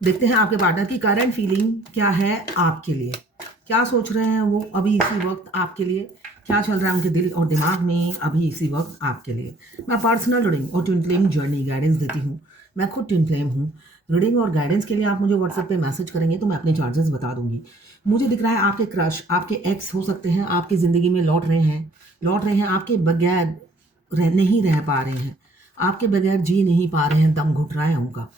देखते हैं आपके पार्टनर की करंट फीलिंग क्या है आपके लिए, क्या सोच रहे हैं वो अभी इसी वक्त आपके लिए, क्या चल रहा है उनके दिल और दिमाग में अभी इसी वक्त आपके लिए। मैं पर्सनल रीडिंग और ट्विन फ्लेम जर्नी गाइडेंस देती हूँ। मैं खुद ट्विन फ्लेम हूँ। रीडिंग और गाइडेंस के लिए आप मुझे व्हाट्सएप पे मैसेज करेंगे तो मैं अपने चार्जेस बता दूंगी। मुझे दिख रहा है आपके क्रश, आपके एक्स हो सकते हैं, आपकी ज़िंदगी में लौट रहे हैं आपके बगैर, नहीं रह पा रहे हैं, आपके बगैर जी नहीं पा रहे हैं, दम घुट रहा है उनका,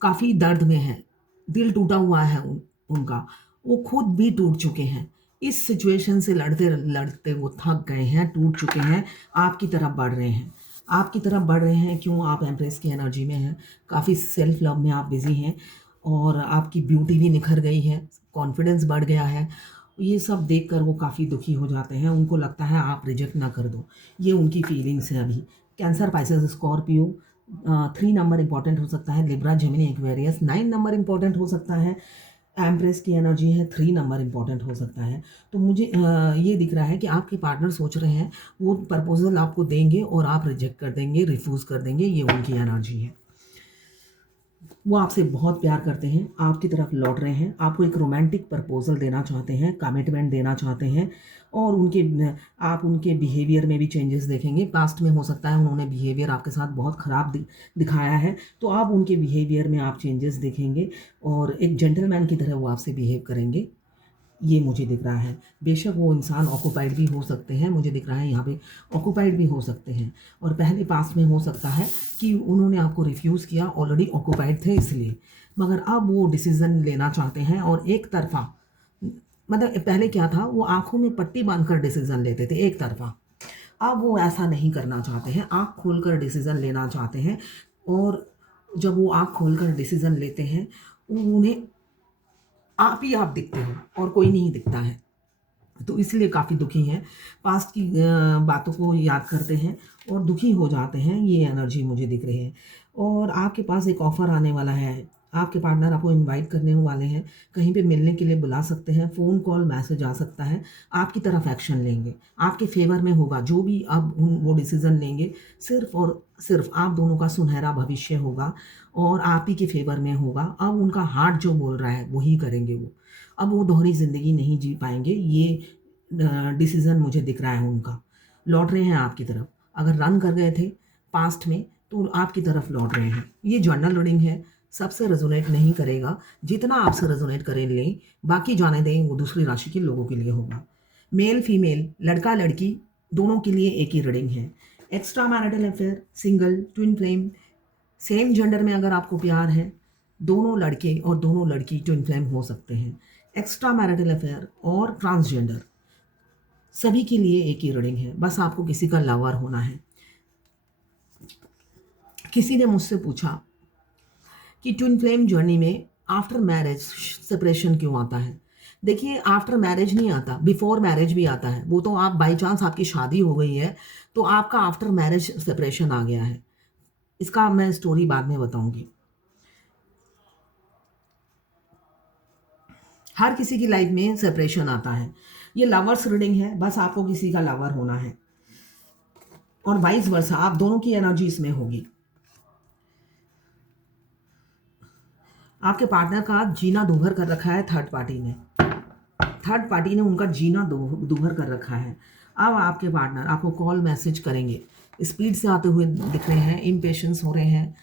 काफ़ी दर्द में है, दिल टूटा हुआ है उनका, वो खुद भी टूट चुके हैं। इस सिचुएशन से लड़ते-लड़ते वो थक गए हैं, टूट चुके हैं, आपकी तरफ बढ़ रहे हैं। आपकी तरफ बढ़ रहे हैं क्यों? आप एम्प्रेस की एनर्जी में हैं, काफ़ी सेल्फ लव में आप बिज़ी हैं और आपकी ब्यूटी भी निखर गई है, कॉन्फिडेंस बढ़ गया है। ये सब देखकर वो काफ़ी दुखी हो जाते हैं, उनको लगता है आप रिजेक्ट ना कर दो। ये उनकी फीलिंग्स है अभी। Cancer, Pisces, Scorpio, 3 number important हो सकता है, Libra, Gemini, Aquarius 9 number important हो सकता है, एम्प्रेस की एनर्जी है 3 नंबर इंपॉर्टेंट हो सकता है। तो मुझे ये दिख रहा है कि आपके पार्टनर सोच रहे हैं वो प्रपोजल आपको देंगे और आप रिजेक्ट कर देंगे, रिफ्यूज़ कर देंगे, ये उनकी एनर्जी है। वो आपसे बहुत प्यार करते हैं, आपकी तरफ लौट रहे हैं, आपको एक रोमांटिक प्रपोज़ल देना चाहते हैं, कमिटमेंट देना चाहते हैं और आप उनके बिहेवियर में भी चेंजेस देखेंगे। पास्ट में हो सकता है उन्होंने बिहेवियर आपके साथ बहुत ख़राब दिखाया है, तो आप उनके बिहेवियर में आप चेंजेस देखेंगे और एक जेंटलमैन की तरह वो आपसे बिहेव करेंगे। ये मुझे दिख रहा है। बेशक वो इंसान ऑक्यूपाइड भी हो सकते हैं, मुझे दिख रहा है यहाँ पे ऑक्यूपाइड भी हो सकते हैं और पहले पास्ट में हो सकता है कि उन्होंने आपको रिफ्यूज़ किया, ऑलरेडी ऑक्यूपाइड थे इसलिए। मगर अब वो डिसीज़न लेना चाहते हैं और एक तरफ़ा, मतलब पहले क्या था, वो आँखों में पट्टी बाँधकर डिसीज़न लेते थे एक तरफ़ा। अब वो ऐसा नहीं करना चाहते हैं, आँख खोलकर डिसीज़न लेना चाहते हैं और जब वो आँख खोलकर डिसीज़न लेते हैं, उन्हें आप ही आप दिखते हो और कोई नहीं दिखता है। तो इसलिए काफ़ी दुखी हैं, पास्ट की बातों को याद करते हैं और दुखी हो जाते हैं, ये एनर्जी मुझे दिख रही है। और आपके पास एक ऑफ़र आने वाला है, आपके पार्टनर आपको इनवाइट करने वाले हैं, कहीं पे मिलने के लिए बुला सकते हैं, फ़ोन कॉल मैसेज आ सकता है, आपकी तरफ एक्शन लेंगे, आपके फ़ेवर में होगा, जो भी अब वो डिसीज़न लेंगे, सिर्फ़ और सिर्फ़ आप दोनों का सुनहरा भविष्य होगा और आप ही के फ़ेवर में होगा। अब उनका हार्ट जो बोल रहा है, वही करेंगे वो। अब वो दोहरी ज़िंदगी नहीं जी पाएँगे, ये डिसीज़न मुझे दिख रहा है उनका। लौट रहे हैं आपकी तरफ। अगर रन कर गए थे पास्ट में, तो आपकी तरफ लौट रहे हैं। ये जर्नल रीडिंग है, सबसे रेज़ोनेट नहीं करेगा। जितना आपसे रेज़ोनेट करे लें, बाकी जाने दें, वो दूसरी राशि के लोगों के लिए होगा। मेल-फीमेल, लड़का-लड़की दोनों के लिए एक ही रीडिंग है। Extra marital affair, single, twin flame, same gender में अगर आपको प्यार है, दोनों लड़के और दोनों लड़की ट्विन फ्लेम हो सकते हैं। एक्स्ट्रा मैरिटल अफेयर और ट्रांसजेंडर, सभी के लिए एक ही रीडिंग है, बस आपको किसी का लवर होना है। किसी ने मुझसे पूछा कि ट्विन फ्लेम जर्नी में आफ्टर मैरिज सेपरेशन क्यों आता है? देखिए, आफ्टर मैरिज नहीं आता, बिफोर मैरिज भी आता है। वो तो आप बाई चांस आपकी शादी हो गई है, तो आपका आफ्टर मैरिज सेपरेशन आ गया है। इसका मैं स्टोरी बाद में बताऊंगी। हर किसी की लाइफ में सेपरेशन आता है। ये लवर्स रीडिंग है, बस आपको किसी का लवर होना है और वाइस वर्सा, आप दोनों की एनर्जी इसमें होगी। आपके पार्टनर का जीना दूभर कर रखा है थर्ड पार्टी ने। थर्ड पार्टी ने उनका जीना दूभर कर रखा है। अब आपके पार्टनर आपको कॉल मैसेज करेंगे, स्पीड से आते हुए दिख रहे हैं, इम्पेशेंस हो रहे हैं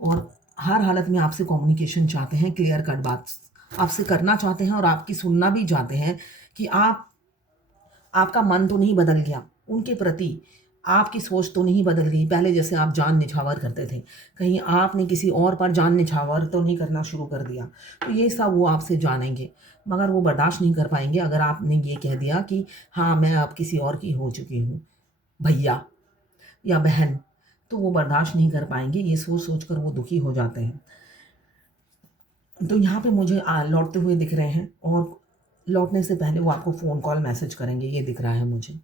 और हर हालत में आपसे कम्युनिकेशन चाहते हैं, क्लियर कट बात आपसे करना चाहते हैं और आपकी सुनना भी चाहते हैं कि आपका मन तो नहीं बदल गया उनके प्रति, आपकी सोच तो नहीं बदल गई, पहले जैसे आप जान निछावर करते थे, कहीं आपने किसी और पर जान निछावर तो नहीं करना शुरू कर दिया। तो ये सब वो आपसे जानेंगे, मगर वो बर्दाश्त नहीं कर पाएंगे अगर आपने ये कह दिया कि हाँ, मैं अब किसी और की हो चुकी हूँ, भैया या बहन। तो वो बर्दाश्त नहीं कर पाएंगे, ये सोच सोच कर वो दुखी हो जाते हैं। तो यहाँ पे मुझे लौटते हुए दिख रहे हैं और लौटने से पहले वो आपको फ़ोन कॉल मैसेज करेंगे, ये दिख रहा है मुझे।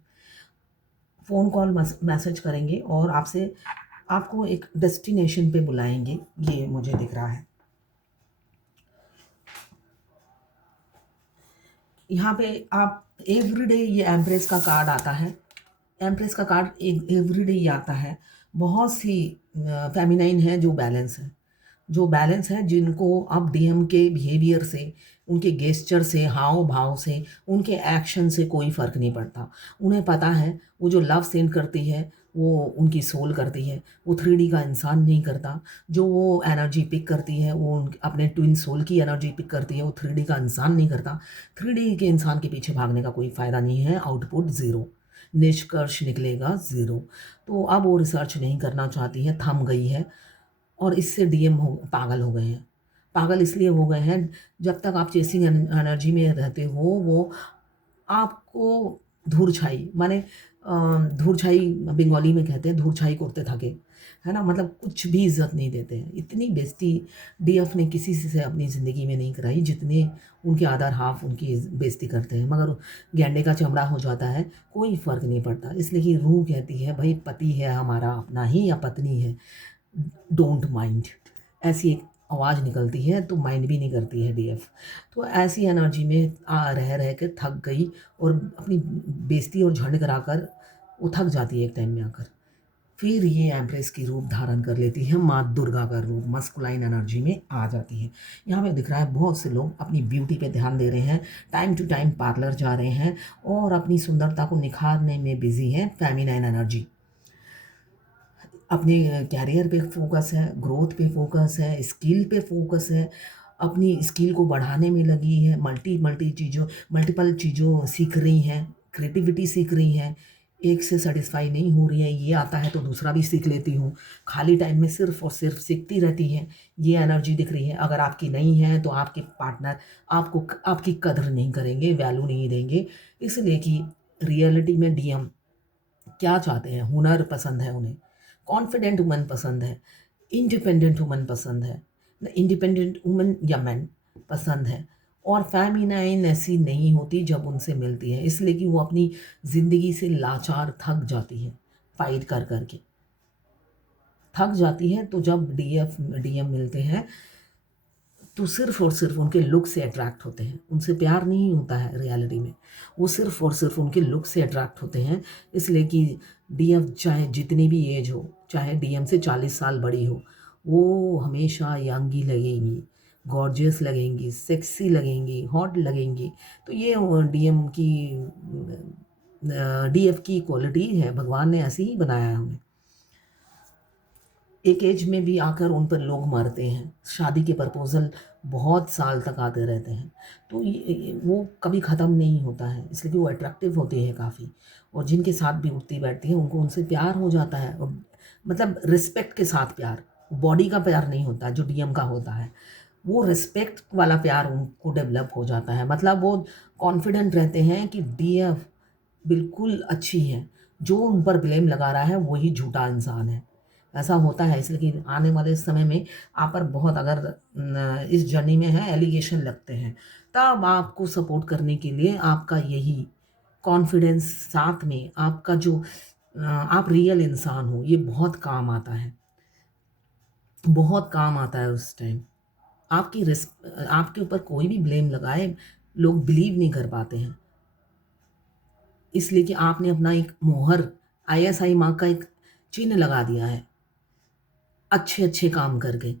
फ़ोन कॉल मैसेज करेंगे और आपको एक डेस्टिनेशन पे बुलाएँगे, ये मुझे दिख रहा है। यहाँ पे आप एवरीडे, ये एम्प्रेस का कार्ड आता है। एम्प्रेस का कार्ड एक एवरीडे ही आता है। बहुत सी फेमिनाइन है जो बैलेंस है। जो बैलेंस है, जिनको अब डीएम के बिहेवियर से, उनके गेस्चर से, हाव भाव से, उनके एक्शन से कोई फ़र्क नहीं पड़ता। उन्हें पता है वो जो लव सेंड करती है वो उनकी सोल करती है, वो 3D का इंसान नहीं करता। जो वो एनर्जी पिक करती है वो अपने ट्विन सोल की एनर्जी पिक करती है, वो 3D का इंसान नहीं करता। 3D के इंसान के पीछे भागने का कोई फ़ायदा नहीं है, आउटपुट ज़ीरो, निष्कर्ष निकलेगा ज़ीरो। तो अब वो रिसर्च नहीं करना चाहती है, थम गई है। और इससे डीएम पागल हो गए हैं। पागल इसलिए हो गए हैं, जब तक आप चेसिंग एनर्जी में रहते हो वो आपको धूर्छाई माने धूर्छाई बंगाली में कहते हैं, धूर्छाई करते थके, है ना? मतलब कुछ भी इज्जत नहीं देते हैं। इतनी बेइज्जती डीएफ ने किसी से अपनी ज़िंदगी में नहीं कराई जितने उनके अदर हाफ उनकी बेइज्जती करते हैं। मगर गैंडे का चमड़ा हो जाता है, कोई फ़र्क नहीं पड़ता। इसलिए कि रूह कहती है भाई पति है हमारा अपना ही या पत्नी है, डोंट माइंड, ऐसी एक आवाज़ निकलती है तो माइंड भी नहीं करती है डीएफ। तो ऐसी एनर्जी में रह रह के थक गई और अपनी बेइज्जती और झंड कराकर वो थक जाती है एक टाइम में आकर। फिर ये एम्प्रेस की रूप धारण कर लेती है, माँ दुर्गा का रूप मस्कुलाइन एनर्जी में आ जाती है। यहाँ पे दिख रहा है बहुत से लोग अपनी ब्यूटी पे ध्यान दे रहे हैं, टाइम टू टाइम पार्लर जा रहे हैं और अपनी सुंदरता को निखारने में बिजी हैं। फेमिनाइन एनर्जी अपने कैरियर पे फोकस है, ग्रोथ पे फोकस है, स्किल पे फोकस है, अपनी स्किल को बढ़ाने में लगी है, मल्टीपल चीज़ों सीख रही हैं, क्रिएटिविटी सीख रही हैं, एक से सैटिस्फाई नहीं हो रही है, ये आता है तो दूसरा भी सीख लेती हूँ। खाली टाइम में सिर्फ़ और सिर्फ सीखती रहती हैं, ये एनर्जी दिख रही है। अगर आपकी नहीं है तो आपके पार्टनर आपको आपकी कदर नहीं करेंगे, वैल्यू नहीं देंगे। इसलिए कि रियलिटी में डीएम क्या चाहते हैं? हुनर पसंद है उन्हें, कॉन्फिडेंट वुमन पसंद है, इंडिपेंडेंट वुमन पसंद है, इंडिपेंडेंट वुमन या मैन पसंद है। और फेमिनाइन ऐसी नहीं होती जब उनसे मिलती है, इसलिए कि वो अपनी ज़िंदगी से लाचार थक जाती है, फाइट कर कर के थक जाती है। तो जब डीएम मिलते हैं तो सिर्फ़ और सिर्फ़ उनके लुक से अट्रैक्ट होते हैं, उनसे प्यार नहीं होता है रियलिटी में। वो सिर्फ़ और सिर्फ़ उनके लुक से अट्रैक्ट होते हैं, इसलिए कि डीएम चाहे जितनी भी एज हो, चाहे डीएम से 40 साल बड़ी हो, वो हमेशा यंग ही लगेंगी, गॉर्जियस लगेंगी, सेक्सी लगेंगी, हॉट लगेंगी। तो ये डीएफ की क्वालिटी है, भगवान ने ऐसे ही बनाया है उन्हें। एक एज में भी आकर उन पर लोग मरते हैं, शादी के प्रपोज़ल बहुत साल तक आते रहते हैं। तो ये वो कभी ख़त्म नहीं होता है, इसलिए कि वो अट्रैक्टिव होती है काफ़ी। और जिनके साथ भी उठती बैठती है उनको उनसे प्यार हो जाता है, और मतलब रिस्पेक्ट के साथ प्यार, बॉडी का प्यार नहीं होता जो डीएम का होता है। वो रिस्पेक्ट वाला प्यार उनको डेवलप हो जाता है, मतलब वो कॉन्फिडेंट रहते हैं कि डीएफ बिल्कुल अच्छी है, जो उन पर ब्लेम लगा रहा है वही झूठा इंसान है। ऐसा होता है, इसलिए कि आने वाले समय में आप पर बहुत अगर इस जर्नी में है एलिगेशन लगते हैं, तब आपको सपोर्ट करने के लिए आपका यही कॉन्फिडेंस साथ में आपका जो आप रियल इंसान हो, ये बहुत काम आता है, बहुत काम आता है उस टाइम। आपके ऊपर कोई भी ब्लेम लगाए, लोग बिलीव नहीं कर पाते हैं। इसलिए कि आपने अपना एक मोहर आईएसआई मार्क का एक चिन्ह लगा दिया है, अच्छे-अच्छे काम करके।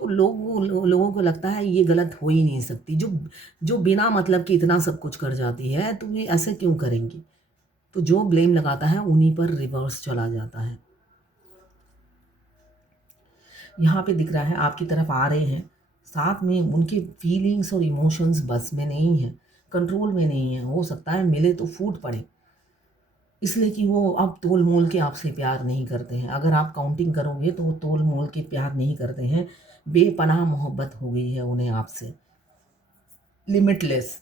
तो लोगों को लगता है ये गलत हो ही नहीं सकती, जो जो बिना मतलब के इतना सब कुछ कर जाती है, तो ये ऐसे क्यों करेंगी? तो जो ब्लेम लगाता है उन्हीं पर रिवर्स चला जाता है। यहाँ पे दिख रहा है आपकी तरफ आ रहे हैं, साथ में उनके फीलिंग्स और इमोशंस बस में नहीं है, कंट्रोल में नहीं है। हो सकता है मिले तो फूट पड़े। इसलिए कि वो अब तोल-मोल के आपसे प्यार नहीं करते हैं। अगर आप काउंटिंग करोगे तो वो तोल-मोल के प्यार नहीं करते हैं। बेपनाह मोहब्बत हो गई है उन्हें आपसे, लिमिटलेस।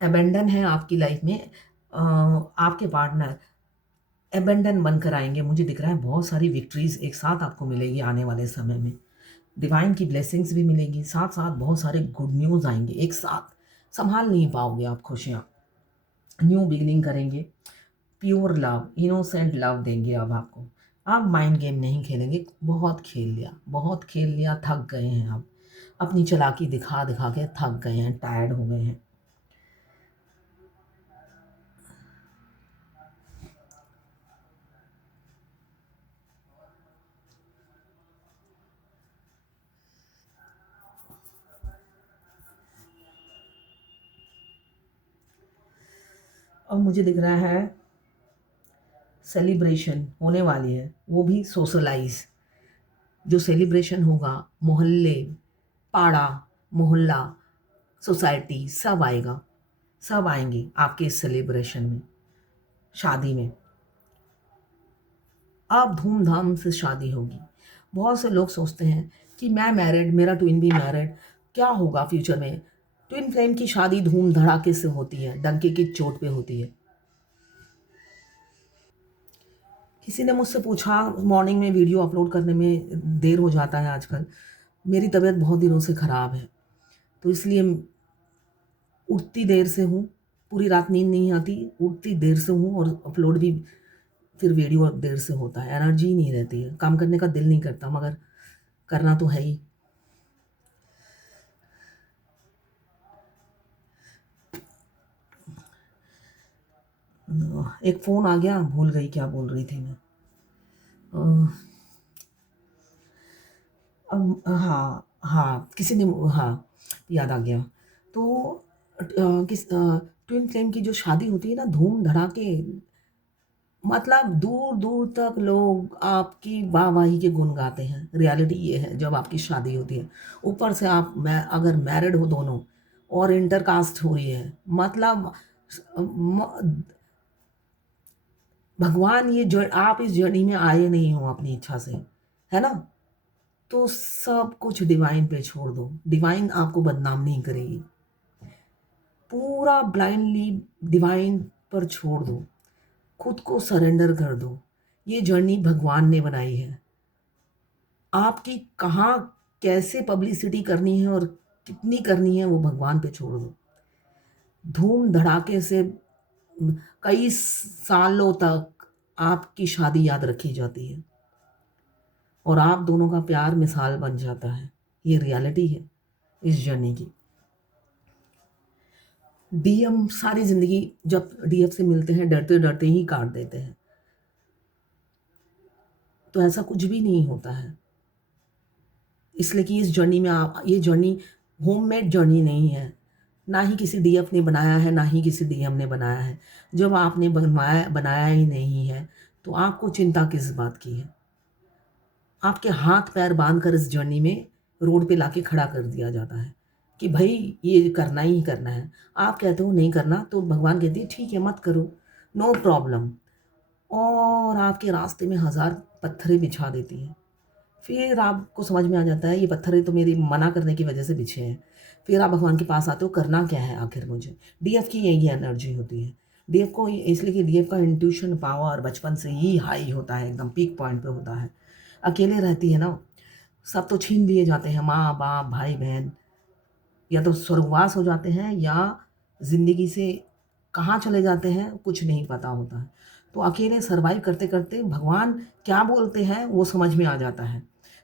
अबैंडन है आपकी लाइफ में, आपके पार्टनर अबैंडन बनकर आएँगे। मुझे दिख रहा है बहुत सारी विक्ट्रीज़ एक साथ आपको मिलेगी आने वाले समय में। डिवाइन की ब्लेसिंग्स भी मिलेगी, साथ-साथ बहुत सारे गुड न्यूज़ आएँगे एक साथ। सँभाल नहीं पाओगे आप खुशियाँ। न्यू बिगिनिंग करेंगे, प्योर लव, इनोसेंट लव देंगे अब आपको। अब माइंड गेम नहीं खेलेंगे, बहुत खेल लिया, थक गए हैं अब। अपनी चालाकी दिखा-दिखा के थक गए हैं, टायर्ड हो गए हैं। अब मुझे दिख रहा है सेलिब्रेशन होने वाली है, वो भी सोशलाइज। जो सेलिब्रेशन होगा, मोहल्ले, पाड़ा, मोहल्ला, सोसाइटी सब आएगा, सब आएंगे आपके इस सेलिब्रेशन में, शादी में। अब धूमधाम से शादी होगी। बहुत से लोग सोचते हैं कि मैं मैरिड, मेरा ट्विन भी मैरिड, क्या होगा फ्यूचर में। ट्विन फ्लेम की शादी धूम धड़ाके से होती है, डंके की चोट पे होती है। किसी ने मुझसे पूछा, मॉर्निंग में वीडियो अपलोड करने में देर हो जाता है आजकल। मेरी तबीयत बहुत दिनों से ख़राब है, तो इसलिए उठती देर से हूँ, पूरी रात नींद नहीं आती, उठती देर से हूँ, और अपलोड भी फिर वीडियो देर से होता है। एनर्जी नहीं रहती है, काम करने का दिल नहीं करता, मगर करना तो है ही। एक फ़ोन आ गया, भूल गई क्या बोल रही थी मैं। हाँ हाँ, किसी ने, हाँ, याद आ गया। तो ट्विन फ्लेम की जो शादी होती है ना, धूम धड़ाके, मतलब दूर दूर तक लोग आपकी वाहवाही के गुण गाते हैं। रियलिटी ये है जब आपकी शादी होती है, ऊपर से आप अगर मैरिड हो दोनों, और इंटरकास्ट हो रही है, मतलब भगवान ये आप इस जर्नी में आए नहीं हो अपनी इच्छा से, है ना। तो सब कुछ डिवाइन पे छोड़ दो, डिवाइन आपको बदनाम नहीं करेगी। पूरा ब्लाइंडली डिवाइन पर छोड़ दो, खुद को सरेंडर कर दो। ये जर्नी भगवान ने बनाई है। आपकी कहाँ कैसे पब्लिसिटी करनी है और कितनी करनी है, वो भगवान पे छोड़ दो। धूम धड़ाके से कई सालों तक आपकी शादी याद रखी जाती है, और आप दोनों का प्यार मिसाल बन जाता है। ये रियलिटी है इस जर्नी की। डीएम सारी ज़िंदगी जब डीएफ से मिलते हैं, डरते डरते ही काट देते हैं। तो ऐसा कुछ भी नहीं होता है, इसलिए कि इस जर्नी में ये जर्नी होममेड जर्नी नहीं है। ना ही किसी डीएफ ने बनाया है, ना ही किसी डीएम ने बनाया है। जब आपने बनाया ही नहीं है, तो आपको चिंता किस बात की है। आपके हाथ पैर बांध कर इस जर्नी में रोड पे लाके खड़ा कर दिया जाता है कि भाई ये करना ही करना है। आप कहते हो नहीं करना, तो भगवान कहती है ठीक है मत करो, नो प्रॉब्लम, और आपके रास्ते में हज़ार पत्थरें बिछा देती है। फिर आपको समझ में आ जाता है ये पत्थरें तो मेरी मना करने की वजह से बिछे हैं। फिर आप भगवान के पास आते हो, करना क्या है आखिर मुझे। डीएफ की यही एनर्जी होती है। डीएफ को इसलिए कि डीएफ का इंट्यूशन पावर बचपन से ही हाई होता है, एकदम पीक पॉइंट पे होता है। अकेले रहती है ना, सब तो छीन लिए जाते हैं, माँ बाप भाई बहन, या तो स्वर्गवास हो जाते हैं, या ज़िंदगी से कहाँ चले जाते हैं कुछ नहीं पता होता है। तो अकेले सर्वाइव करते करते भगवान क्या बोलते हैं वो समझ में आ जाता है।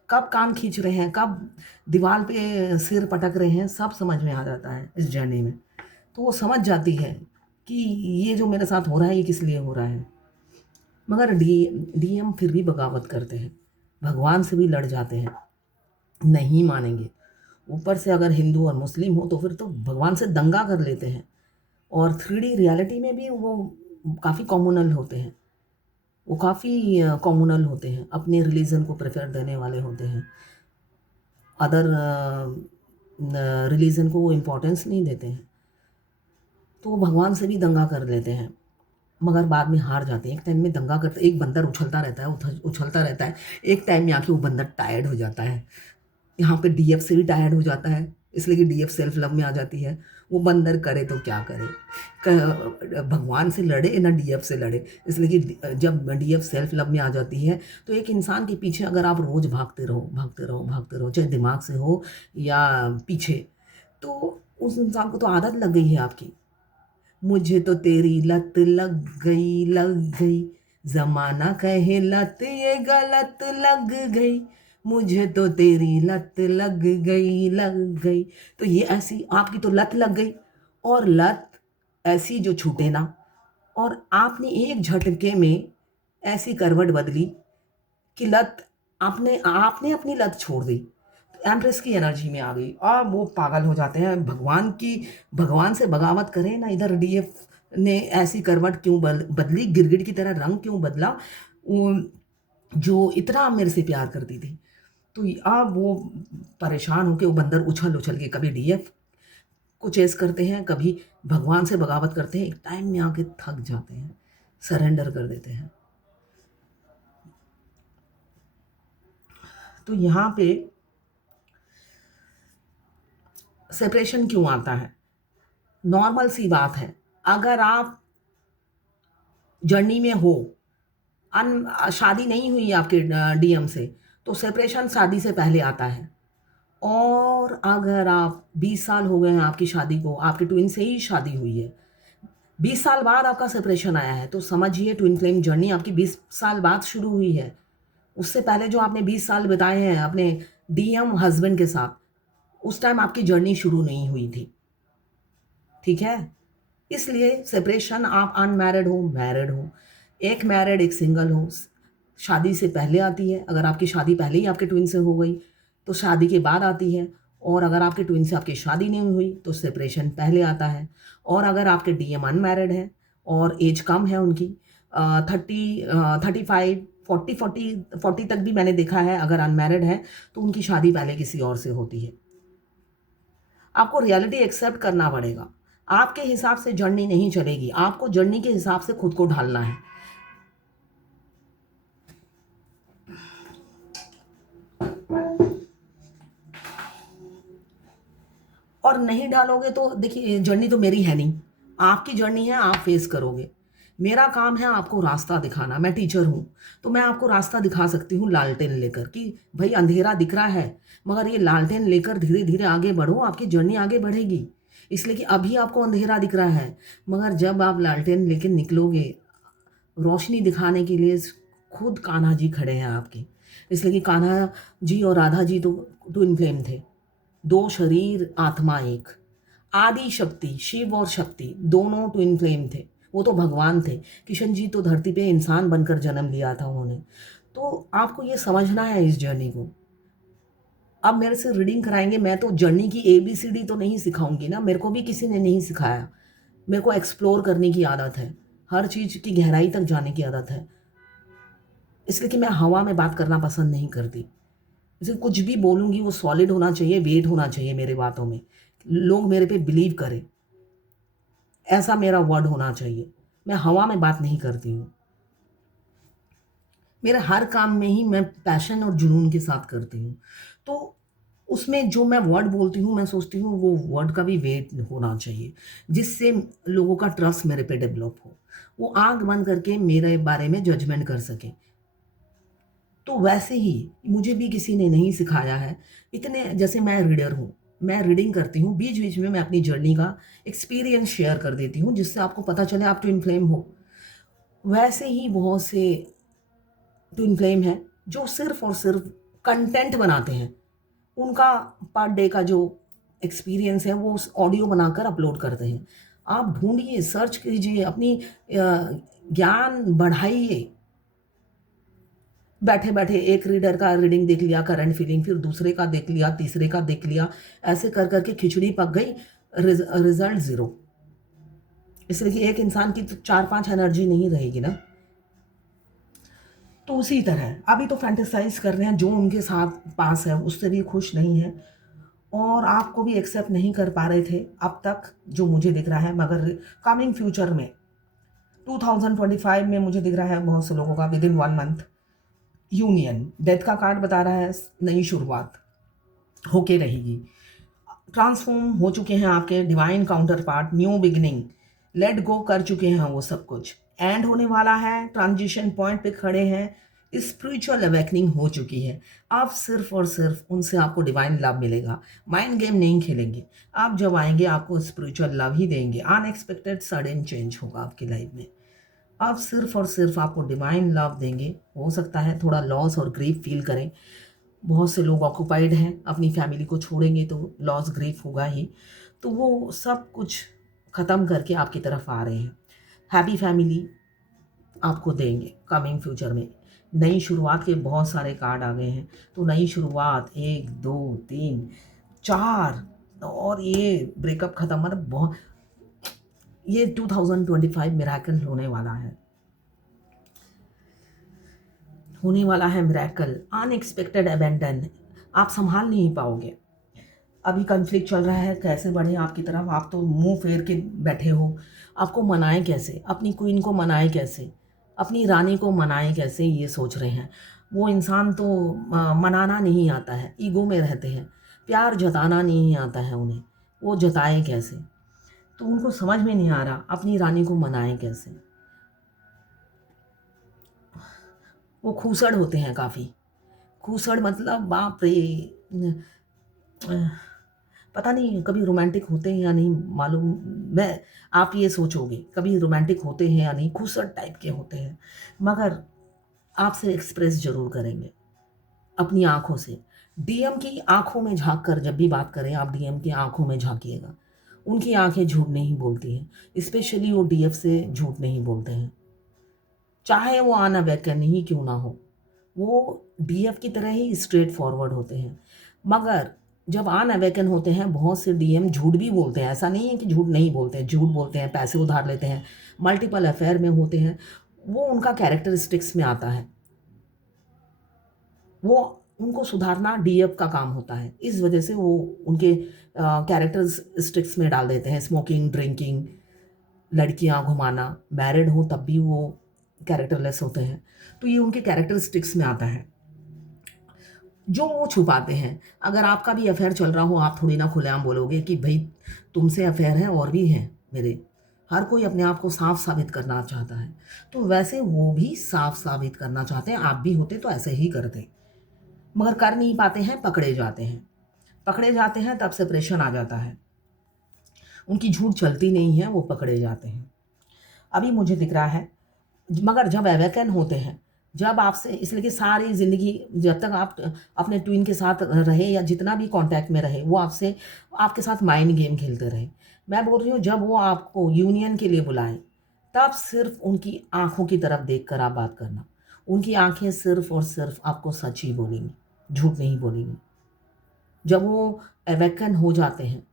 कब कान खींच रहे हैं, कब दीवार पे सिर पटक रहे हैं, सब समझ में आ जाता है इस जर्नी में। तो वो समझ जाती है कि ये जो मेरे साथ हो रहा है ये किस लिए हो रहा है। मगर डीएम फिर भी बगावत करते हैं, भगवान से भी लड़ जाते हैं, नहीं मानेंगे। ऊपर से अगर हिंदू और मुस्लिम हो तो फिर तो भगवान से दंगा कर लेते हैं। और 3D रियलिटी में भी वो काफ़ी कॉम्युनल होते हैं, वो काफ़ी कॉम्युनल होते हैं, अपने रिलीजन को प्रेफर देने वाले होते हैं। अदर रिलीजन को वो इम्पोर्टेंस नहीं देते हैं, तो वो भगवान से भी दंगा कर लेते हैं, मगर बाद में हार जाते हैं। एक टाइम में दंगा करते, एक बंदर उछलता रहता है, उछलता रहता है, एक टाइम में आके वो बंदर टायर्ड हो जाता है। यहाँ पे डीएफ से भी टायर्ड हो जाता है, इसलिए कि डीएफ सेल्फ लव में आ जाती है। वो बंदर करे तो क्या करे, भगवान से लड़े ना डीएफ से लड़े। इसलिए कि जब डीएफ सेल्फ लव में आ जाती है, तो एक इंसान के पीछे अगर आप रोज़ भागते रहो भागते रहो भागते रहो, चाहे दिमाग से हो या पीछे, तो उस इंसान को तो आदत लग गई है आपकी। मुझे तो तेरी लत लग गई, ज़माना कहे लत ये गलत लग गई, मुझे तो तेरी लत लग गई। तो ये ऐसी आपकी तो लत लग गई, और लत ऐसी जो छूटे ना। और आपने एक झटके में ऐसी करवट बदली कि लत, आपने आपने अपनी लत छोड़ दी। एम्प्रेस की एनर्जी में आ गई, और वो पागल हो जाते हैं। भगवान से बगावत करें ना, इधर डीएफ ने ऐसी करवट क्यों बदली, गिरगिट की तरह रंग क्यों बदला, जो इतना मेरे से प्यार करती थी। तो अब वो परेशान होकर वो बंदर उछल उछल के कभी डीएफ को चेस करते हैं, कभी भगवान से बगावत करते हैं, एक टाइम में आके थक जाते हैं, सरेंडर कर देते हैं। तो यहाँ पे सेपरेशन क्यों आता है? नॉर्मल सी बात है, अगर आप जर्नी में हो, शादी नहीं हुई आपके डीएम से, तो सेपरेशन शादी से पहले आता है। और अगर आप 20 साल हो गए हैं आपकी शादी को, आपके ट्विन से ही शादी हुई है, 20 साल बाद आपका सेपरेशन आया है, तो समझिए ट्विन फ्लेम जर्नी आपकी 20 साल बाद शुरू हुई है। उससे पहले जो आपने 20 साल बिताए हैं अपने डीएम हस्बैंड के साथ, उस टाइम आपकी जर्नी शुरू नहीं हुई थी। ठीक है? इसलिए सेपरेशन, आप अनमैरिड हो, मैरिड हो, एक मैरिड एक सिंगल हो, शादी से पहले आती है। अगर आपकी शादी पहले ही आपके ट्विन से हो गई तो शादी के बाद आती है, और अगर आपके ट्विन से आपकी शादी नहीं हुई तो सेपरेशन पहले आता है। और अगर आपके डीएम अनमैरिड है और एज कम है उनकी, 35 40 तक भी मैंने देखा है, अगर अनमैरिड है तो उनकी शादी पहले किसी और से होती है। आपको रियलिटी एक्सेप्ट करना पड़ेगा। आपके हिसाब से जर्नी नहीं चलेगी, आपको जर्नी के हिसाब से खुद को ढालना है। और नहीं डालोगे तो देखिए, जर्नी तो मेरी है नहीं, आपकी जर्नी है, आप फेस करोगे। मेरा काम है आपको रास्ता दिखाना। मैं टीचर हूँ तो मैं आपको रास्ता दिखा सकती हूँ लालटेन लेकर, कि भाई अंधेरा दिख रहा है मगर ये लालटेन लेकर धीरे धीरे आगे बढ़ो, आपकी जर्नी आगे बढ़ेगी। इसलिए कि अभी आपको अंधेरा दिख रहा है, मगर जब आप लालटेन लेकर निकलोगे, रोशनी दिखाने के लिए खुद कान्हा जी खड़े हैं आपके। इसलिए कि कान्हा जी और राधा जी तो ट्विन फ्लेम थे, दो शरीर आत्मा एक। आदि शक्ति, शिव और शक्ति दोनों ट्विन फ्लेम थे, वो तो भगवान थे। किशन जी तो धरती पे इंसान बनकर जन्म लिया था उन्होंने। तो आपको ये समझना है इस जर्नी को। अब मेरे से रीडिंग कराएंगे, मैं तो जर्नी की ABCD तो नहीं सिखाऊंगी ना, मेरे को भी किसी ने नहीं सिखाया। मेरे को एक्सप्लोर करने की आदत है, हर चीज़ की गहराई तक जाने की आदत है। इसलिए कि मैं हवा में बात करना पसंद नहीं करती। जैसे कुछ भी बोलूँगी वो सॉलिड होना चाहिए, वेट होना चाहिए मेरे बातों में, लोग मेरे पे बिलीव करें, ऐसा मेरा वर्ड होना चाहिए। मैं हवा में बात नहीं करती हूँ। मेरे हर काम में ही मैं पैशन और जुनून के साथ करती हूँ। तो उसमें जो मैं वर्ड बोलती हूँ, मैं सोचती हूँ वो वर्ड का भी वेट होना चाहिए, जिससे लोगों का ट्रस्ट मेरे पे डेवलप हो, वो आँख बंद करके मेरे बारे में जजमेंट कर सके। तो वैसे ही मुझे भी किसी ने नहीं सिखाया है। इतने, जैसे मैं रीडर हूँ, मैं रीडिंग करती हूँ, बीच बीच में मैं अपनी जर्नी का एक्सपीरियंस शेयर कर देती हूँ, जिससे आपको पता चले आप ट्विन फ्लेम हो। वैसे ही बहुत से ट्विन फ्लेम हैं जो सिर्फ और सिर्फ कंटेंट बनाते हैं। उनका पर डे का जो एक्सपीरियंस है वो ऑडियो बनाकर अपलोड करते हैं। आप ढूंढिए, सर्च कीजिए, अपनी ज्ञान बढ़ाइए। बैठे बैठे एक रीडर का रीडिंग देख लिया, करंट फीलिंग, फिर दूसरे का देख लिया, तीसरे का देख लिया, ऐसे कर करके खिचड़ी पक गई, रिजल्ट ज़ीरो। इसलिए कि एक इंसान की तो 4-5 एनर्जी नहीं रहेगी ना। तो उसी तरह अभी तो फैंटेसाइज कर रहे हैं, जो उनके साथ पास है उससे भी खुश नहीं है, और आपको भी एक्सेप्ट नहीं कर पा रहे थे अब तक, जो मुझे दिख रहा है। मगर कमिंग फ्यूचर में 2025 में मुझे दिख रहा है बहुत से लोगों का with in 1 month union, death का कार्ड बता रहा है, नई शुरुआत होके रहेगी। ट्रांसफॉर्म हो चुके हैं आपके divine counter part, new beginning, let go कर चुके हैं वो सब कुछ, एंड होने वाला है, ट्रांजिशन पॉइंट पे खड़े हैं, स्पिरिचुअल अवेकनिंग हो चुकी है। अब सिर्फ और सिर्फ उनसे आपको डिवाइन लव मिलेगा, माइंड गेम नहीं खेलेंगे। आप जब आएंगे आपको स्पिरिचुअल लव ही देंगे, अनएक्सपेक्टेड सडन चेंज होगा आपकी लाइफ में। अब सिर्फ और सिर्फ आपको डिवाइन लव देंगे। हो सकता है थोड़ा लॉस और ग्रीफ फील करें, बहुत से लोग ऑक्यूपाइड हैं, अपनी फैमिली को छोड़ेंगे तो लॉस ग्रीफ होगा ही। तो वो सब कुछ ख़त्म करके आपकी तरफ आ रहे हैं, हैप्पी फैमिली आपको देंगे कमिंग फ्यूचर में। नई शुरुआत के बहुत सारे कार्ड आ गए हैं, तो नई शुरुआत 1 2 3 4, और ये ब्रेकअप ख़त्म, मतलब बहुत ये 2025 मिरेकल होने वाला है, मिरेकल, अनएक्सपेक्टेड अबेंडन। आप संभाल नहीं पाओगे। अभी कन्फ्लिक्ट चल रहा है, कैसे बढ़े आपकी तरफ, आप तो मुंह फेर के बैठे हो। आपको मनाएं कैसे, अपनी क्वीन को मनाएं कैसे, अपनी रानी को मनाएं कैसे, ये सोच रहे हैं। वो इंसान तो मनाना नहीं आता है, ईगो में रहते हैं, प्यार जताना नहीं आता है उन्हें, वो जताएं कैसे। तो उनको समझ में नहीं आ रहा अपनी रानी को मनाएं कैसे। वो खूसड़ होते हैं काफ़ी। खूसड़ मतलब बाप रे, पता नहीं कभी रोमांटिक होते हैं या नहीं मालूम। मैं आप ये सोचोगे कभी रोमांटिक होते हैं या नहीं, खूसट टाइप के होते हैं, मगर आपसे एक्सप्रेस जरूर करेंगे अपनी आंखों से। डीएम की आंखों में झांक कर जब भी बात करें, आप डीएम की आंखों में झांकिएगा, उनकी आंखें झूठ नहीं बोलती हैं। स्पेशली वो डीएफ से झूठ नहीं बोलते हैं, चाहे वो आना वैकन ही क्यों ना हो। वो डीएफ की तरह ही स्ट्रेट फॉरवर्ड होते हैं। मगर जब आन अवेकन होते हैं, बहुत से डीएम झूठ भी बोलते हैं। ऐसा नहीं है कि झूठ नहीं बोलते हैं, झूठ बोलते हैं, पैसे उधार लेते हैं, मल्टीपल अफेयर में होते हैं। वो उनका कैरेक्टरिस्टिक्स में आता है, वो उनको सुधारना डीएफ का काम होता है। इस वजह से वो उनके कैरेक्टरिस्टिक्स में डाल देते हैं, स्मोकिंग, ड्रिंकिंग, लड़कियां घुमाना। मैरिड हो तब भी वो कैरेक्टरलेस होते हैं, तो ये उनके कैरेक्टरिस्टिक्स में आता है जो वो छुपाते हैं। अगर आपका भी अफेयर चल रहा हो, आप थोड़ी ना खुलेआम बोलोगे कि भाई तुमसे अफेयर है और भी हैं मेरे। हर कोई अपने आप को साफ साबित करना चाहता है, तो वैसे वो भी साफ साबित करना चाहते हैं। आप भी होते तो ऐसे ही करते, मगर कर नहीं पाते हैं, पकड़े जाते हैं। पकड़े जाते हैं तब सेपरेशन आ जाता है, उनकी झूठ चलती नहीं है, वो पकड़े जाते हैं। अभी मुझे दिख रहा है, मगर जब अवेकन होते हैं, जब आपसे, इसलिए कि सारी ज़िंदगी जब तक आप अपने ट्विन के साथ रहे या जितना भी कांटेक्ट में रहे, वो आपसे, आपके साथ माइंड गेम खेलते रहे। मैं बोल रही हूँ जब वो आपको यूनियन के लिए बुलाएं, तब सिर्फ उनकी आंखों की तरफ देखकर आप बात करना। उनकी आंखें सिर्फ और सिर्फ आपको सच ही बोलेंगी, झूठ नहीं बोलेंगी। जब वो अवेकन हो जाते हैं,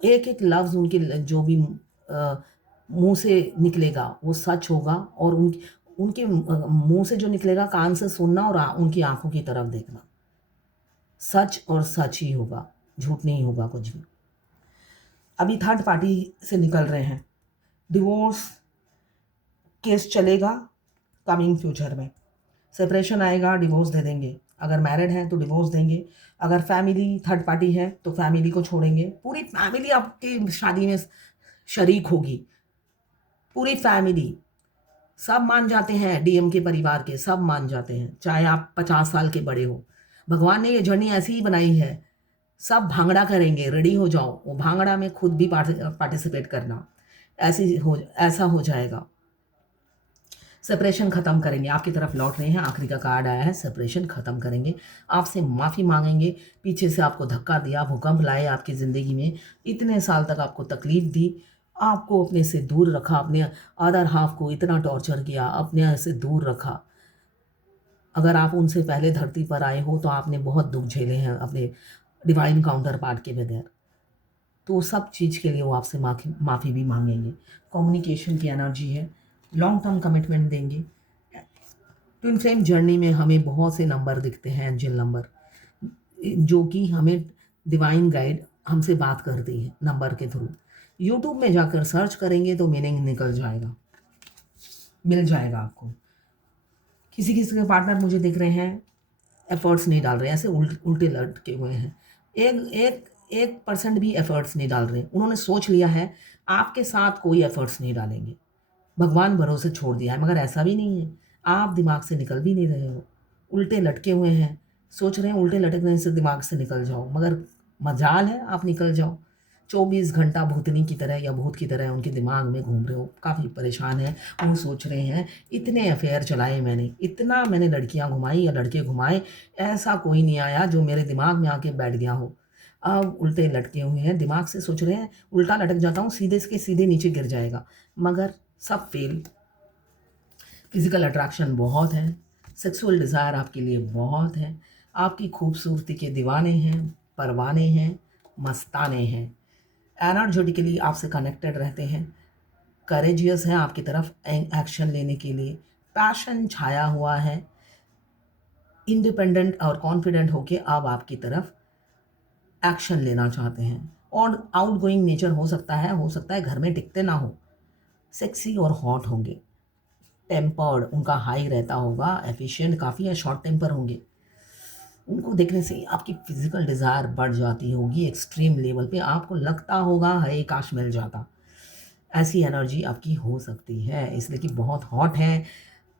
एक एक लफ्ज़ उनके जो भी मुंह से निकलेगा वो सच होगा, और उनके मुंह से जो निकलेगा कान से सुनना और उनकी आंखों की तरफ देखना। सच और सच ही होगा, झूठ नहीं होगा कुछ भी। अभी थर्ड पार्टी से निकल रहे हैं, डिवोर्स केस चलेगा कमिंग फ्यूचर में। सेपरेशन आएगा, डिवोर्स दे देंगे। अगर मैरिड हैं तो डिवोर्स देंगे। अगर फैमिली थर्ड पार्टी है तो फैमिली को छोड़ेंगे। पूरी फैमिली आपकी शादी में शरीक होगी, पूरी फैमिली। सब मान जाते हैं, डीएम के परिवार के सब मान जाते हैं, चाहे आप 50 साल के बड़े हो। भगवान ने ये जर्नी ऐसी ही बनाई है। सब भांगड़ा करेंगे, रेडी हो जाओ। वो भांगड़ा में खुद भी पार्टिसिपेट करना, ऐसा हो जाएगा। सेपरेशन ख़त्म करेंगे, आपकी तरफ लौट रहे हैं। आखिरी का कार्ड आया है, सेपरेशन ख़त्म करेंगे, आपसे माफ़ी मांगेंगे। पीछे से आपको धक्का दिया, भूकंप लाए आपकी ज़िंदगी में, इतने साल तक आपको तकलीफ़ दी, आपको अपने से दूर रखा, अपने अदर हाफ को इतना टॉर्चर किया, अपने से दूर रखा। अगर आप उनसे पहले धरती पर आए हो तो आपने बहुत दुख झेले हैं अपने डिवाइन काउंटर पार्ट के बगैर, तो सब चीज़ के लिए वो आपसे माफ़ी भी मांगेंगे। कम्युनिकेशन की एनर्जी है, लॉन्ग टर्म कमिटमेंट देंगे। ट्विन फ्लेम जर्नी में हमें बहुत से नंबर दिखते हैं, एंजल नंबर, जो कि हमें डिवाइन गाइड हमसे बात करती है नंबर के थ्रू। यूट्यूब में जाकर सर्च करेंगे तो मीनिंग निकल जाएगा, मिल जाएगा आपको। किसी किसी के पार्टनर मुझे दिख रहे हैं एफर्ट्स नहीं डाल रहे हैं, ऐसे उल्टे लटके हुए हैं। एक एक 1% भी एफर्ट्स नहीं डाल रहे। उन्होंने सोच लिया है आपके साथ कोई एफर्ट्स नहीं डालेंगे, भगवान भरोसे छोड़ दिया है। मगर ऐसा भी नहीं है, आप दिमाग से निकल भी नहीं रहे हो, उल्टे लटके हुए हैं। सोच रहे हैं उल्टे लटकने से दिमाग से निकल जाओ, मगर मजाल है आप निकल जाओ। 24 घंटा भूतनी की तरह या भूत की तरह उनके दिमाग में घूम रहे हो, काफ़ी परेशान है। वो सोच रहे हैं इतने अफेयर चलाए मैंने, इतना मैंने लड़कियां घुमाई या लड़के घुमाए, ऐसा कोई नहीं आया जो मेरे दिमाग में आके बैठ गया हो। अब उल्टे लटके हुए हैं, दिमाग से सोच रहे हैं उल्टा लटक जाता हूँ, सीधे के सीधे नीचे गिर जाएगा, मगर सब फेल। फिजिकल अट्रैक्शन बहुत है, सेक्सुअल डिज़ायर आपके लिए बहुत है, आपकी खूबसूरती के दीवाने हैं, परवाने हैं, मस्ताने हैं। एनर्जेटिकली आपसे कनेक्टेड रहते हैं, करेजियस हैं आपकी तरफ एक्शन लेने के लिए, पैशन छाया हुआ है, इंडिपेंडेंट और कॉन्फिडेंट होके अब आपकी तरफ एक्शन लेना चाहते हैं। और आउटगोइंग नेचर हो सकता है घर में टिकते ना हो, सेक्सी और हॉट होंगे, टेम्पर्ड उनका हाई रहता होगा, एफिशिएंट काफ़ी है, शॉर्ट टेम्पर होंगे। उनको देखने से आपकी फिजिकल डिज़ायर बढ़ जाती होगी एक्सट्रीम लेवल पे, आपको लगता होगा है काश मिल जाता। ऐसी एनर्जी आपकी हो सकती है, इसलिए कि बहुत हॉट है,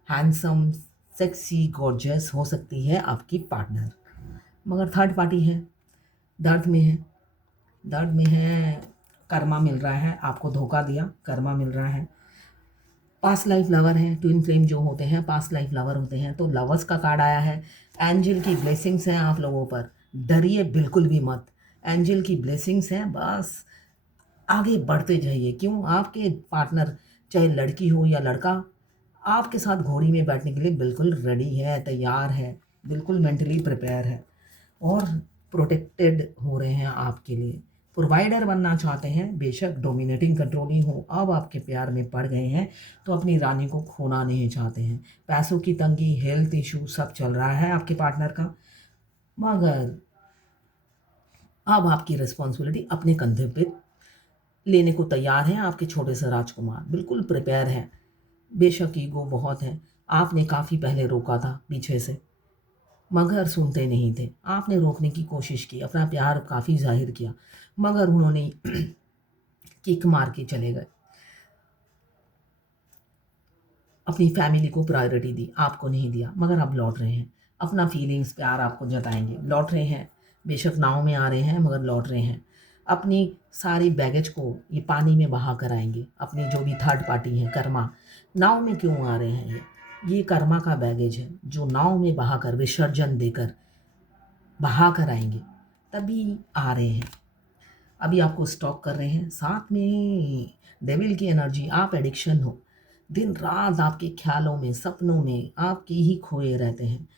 हैंडसम, सेक्सी, गॉर्जियस हो सकती है आपकी पार्टनर। मगर थर्ड पार्टी है, दर्द में है, दर्द में है, कर्मा मिल रहा है, आपको धोखा दिया, कर्मा मिल रहा है। पास्ट लाइफ लवर हैं, ट्विन फ्लेम जो होते हैं पास्ट लाइफ लवर होते हैं। तो लवर्स का कार्ड आया है, एंजल की ब्लेसिंग्स हैं आप लोगों पर, डरिए बिल्कुल भी मत, एंजल की ब्लेसिंग्स हैं, बस आगे बढ़ते जाइए। क्यों? आपके पार्टनर चाहे लड़की हो या लड़का, आपके साथ घोड़ी में बैठने के लिए बिल्कुल रेडी है, तैयार है, बिल्कुल मेंटली प्रिपेयर है और प्रोटेक्टेड हो रहे हैं आपके लिए। प्रोवाइडर बनना चाहते हैं, बेशक डोमिनेटिंग कंट्रोलिंग हो, अब आपके प्यार में पड़ गए हैं तो अपनी रानी को खोना नहीं चाहते हैं। पैसों की तंगी, हेल्थ इशू सब चल रहा है आपके पार्टनर का, मगर अब आपकी रिस्पॉन्सिबिलिटी अपने कंधे पे लेने को तैयार हैं आपके छोटे से राजकुमार, बिल्कुल प्रिपेयर हैं। बेशक ईगो बहुत है, आपने काफ़ी पहले रोका था पीछे से, मगर सुनते नहीं थे। आपने रोकने की कोशिश की, अपना प्यार काफ़ी ज़ाहिर किया, मगर उन्होंने किक मार के चले गए। अपनी फैमिली को प्रायोरिटी दी, आपको नहीं दिया, मगर अब लौट रहे हैं। अपना फीलिंग्स, प्यार आपको जताएंगे, लौट रहे हैं। बेशक नाव में आ रहे हैं मगर लौट रहे हैं। अपनी सारी बैगेज को ये पानी में बहा कर आएंगे। अपनी जो भी थर्ड पार्टी है कर्मा, नाव में क्यों आ रहे हैं ये कर्मा का बैगेज है जो नाव में बहा कर, विसर्जन देकर बहा कर आएंगे, तभी आ रहे हैं। अभी आपको स्टॉक कर रहे हैं, साथ में डेविल की एनर्जी, आप एडिक्शन हो, दिन रात आपके ख्यालों में, सपनों में आपके ही खोए रहते हैं,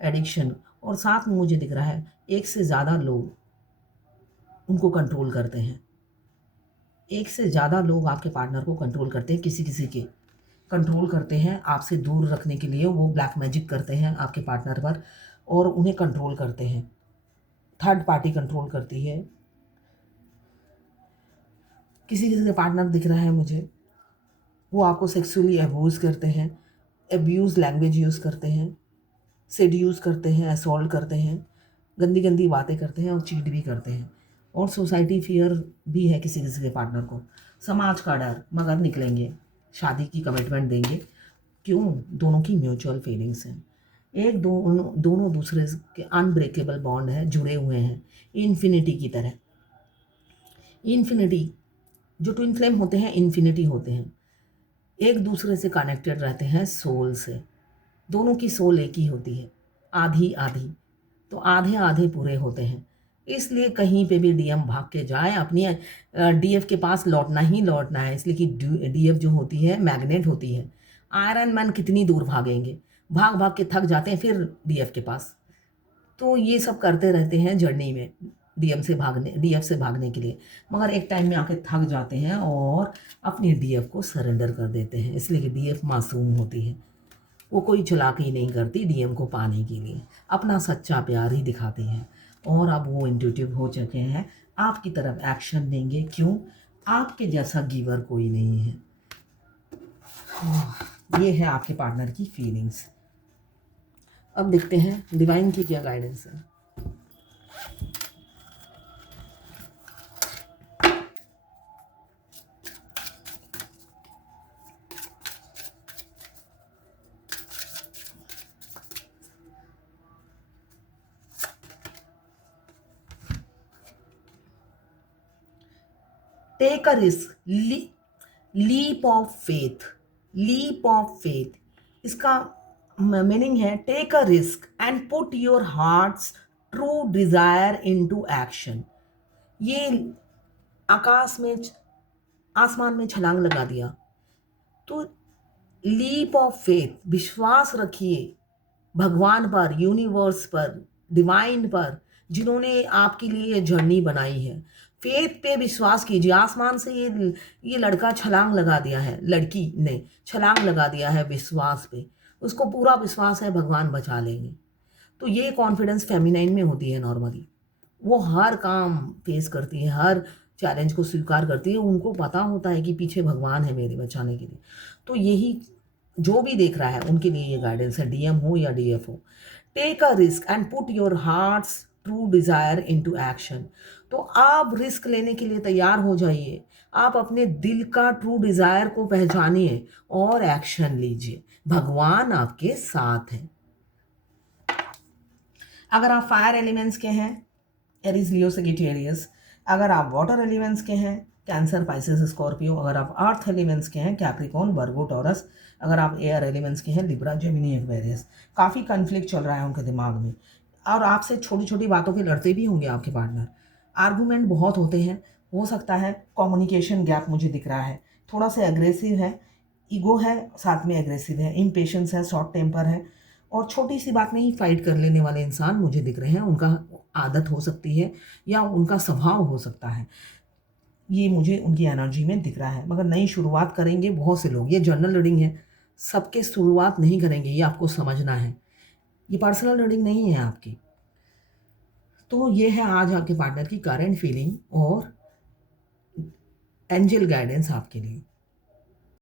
एडिक्शन। और साथ में मुझे दिख रहा है एक से ज़्यादा लोग उनको कंट्रोल करते हैं, एक से ज़्यादा लोग आपके पार्टनर को कंट्रोल करते हैं, किसी किसी के कंट्रोल करते हैं आपसे दूर रखने के लिए। वो ब्लैक मैजिक करते हैं आपके पार्टनर पर और उन्हें कंट्रोल करते हैं। थर्ड पार्टी कंट्रोल करती है। किसी किसी का पार्टनर दिख रहा है मुझे, वो आपको सेक्सुअली अब्यूज़ करते हैं, अब्यूज़ लैंग्वेज यूज़ करते हैं, सेड्यूस करते हैं, असॉल्ट करते हैं, गंदी गंदी बातें करते हैं और चीट भी करते हैं। और सोसाइटी फियर भी है किसी किसी के पार्टनर को, समाज का डर, मगर निकलेंगे, शादी की कमिटमेंट देंगे। क्यों? दोनों की म्यूचुअल फीलिंग्स हैं, दोनों दूसरे के अनब्रेकेबल बॉन्ड है, जुड़े हुए हैं इन्फिनिटी की तरह। इन्फिनिटी, जो ट्विन फ्लेम होते हैं इन्फिनिटी होते हैं, एक दूसरे से कनेक्टेड रहते हैं सोल से। दोनों की सोल एक ही होती है, आधी आधी, तो आधे आधे पूरे होते हैं। इसलिए कहीं पे भी डीएम भाग के जाए, अपनी डीएफ के पास लौटना ही लौटना है, इसलिए कि डीएफ जो होती है मैग्नेट होती है। आयरन मैन कितनी दूर भागेंगे, भाग भाग के थक जाते हैं फिर डीएफ के पास। तो ये सब करते रहते हैं जर्नी में, डीएफ से भागने के लिए, मगर एक टाइम में आके थक जाते हैं और अपनी डीएफ को सरेंडर कर देते हैं। इसलिए कि डीएफ मासूम होती है, वो कोई चालाकी नहीं करती डीएम को पाने के लिए, अपना सच्चा प्यार ही दिखाती हैं। और अब वो इंट्यूटिव हो चुके हैं, आपकी तरफ एक्शन देंगे। क्यों? आपके जैसा गिवर कोई नहीं है। ये है आपके पार्टनर की फीलिंग्स। अब देखते हैं डिवाइन की क्या गाइडेंस है। Take a risk, leap of faith, leap of faith, इसका मीनिंग है take a risk and put your heart's true desire into action. ये आकाश में, आसमान में छलांग लगा दिया, तो लीप ऑफ फेथ, विश्वास रखिए भगवान पर, यूनिवर्स पर, डिवाइन पर, जिन्होंने आपके लिए ये जर्नी बनाई है। फेथ पे विश्वास कीजिए। आसमान से ये लड़का छलांग लगा दिया है, लड़की ने छलांग लगा दिया है विश्वास पे। उसको पूरा विश्वास है भगवान बचा लेंगे। तो ये कॉन्फिडेंस फेमिनाइन में होती है नॉर्मली। वो हर काम फेस करती है, हर चैलेंज को स्वीकार करती है। उनको पता होता है कि पीछे भगवान है मेरे बचाने के लिए। तो यही जो भी देख रहा है उनके लिए ये गाइडेंस है, डीएम हो या डीएफ हो। Take a risk and put your heart's true desire into action. तो आप रिस्क लेने के लिए तैयार हो जाइए। आप अपने दिल का ट्रू डिजायर को पहचानिए और एक्शन लीजिए। भगवान आपके साथ हैं। अगर आप फायर एलिमेंट्स के हैं, एरीज लियो सेजिटेरियस। अगर आप वाटर एलिमेंट्स के हैं, कैंसर पाइसेस स्कॉर्पियो। अगर आप अर्थ एलिमेंट्स के हैं, कैप्रिकॉर्न वर्गो टॉरस। अगर आप एयर एलिमेंट्स के हैं, लिब्रा जेमिनी एक्वेरियस। काफ़ी कन्फ्लिक्ट चल रहा है उनके दिमाग में और आपसे छोटी छोटी बातों के लड़ते भी होंगे आपके पार्टनर। आर्गूमेंट बहुत होते हैं। हो सकता है कम्युनिकेशन गैप मुझे दिख रहा है, थोड़ा सा एग्रेसिव है, ईगो है, साथ में एग्रेसिव है, इम्पेशंस है, शॉर्ट टेम्पर है और छोटी सी बात में ही फाइट कर लेने वाले इंसान मुझे दिख रहे हैं। उनका आदत हो सकती है या उनका स्वभाव हो सकता है। ये मुझे उनकी एनर्जी में दिख रहा है। मगर नई शुरुआत करेंगे बहुत से लोग। ये जर्नल रीडिंग है, सबके शुरुआत नहीं करेंगे, ये आपको समझना है। ये पर्सनल रीडिंग नहीं है आपकी। तो ये है आज आपके पार्टनर की करंट फीलिंग और एंजल गाइडेंस आपके लिए।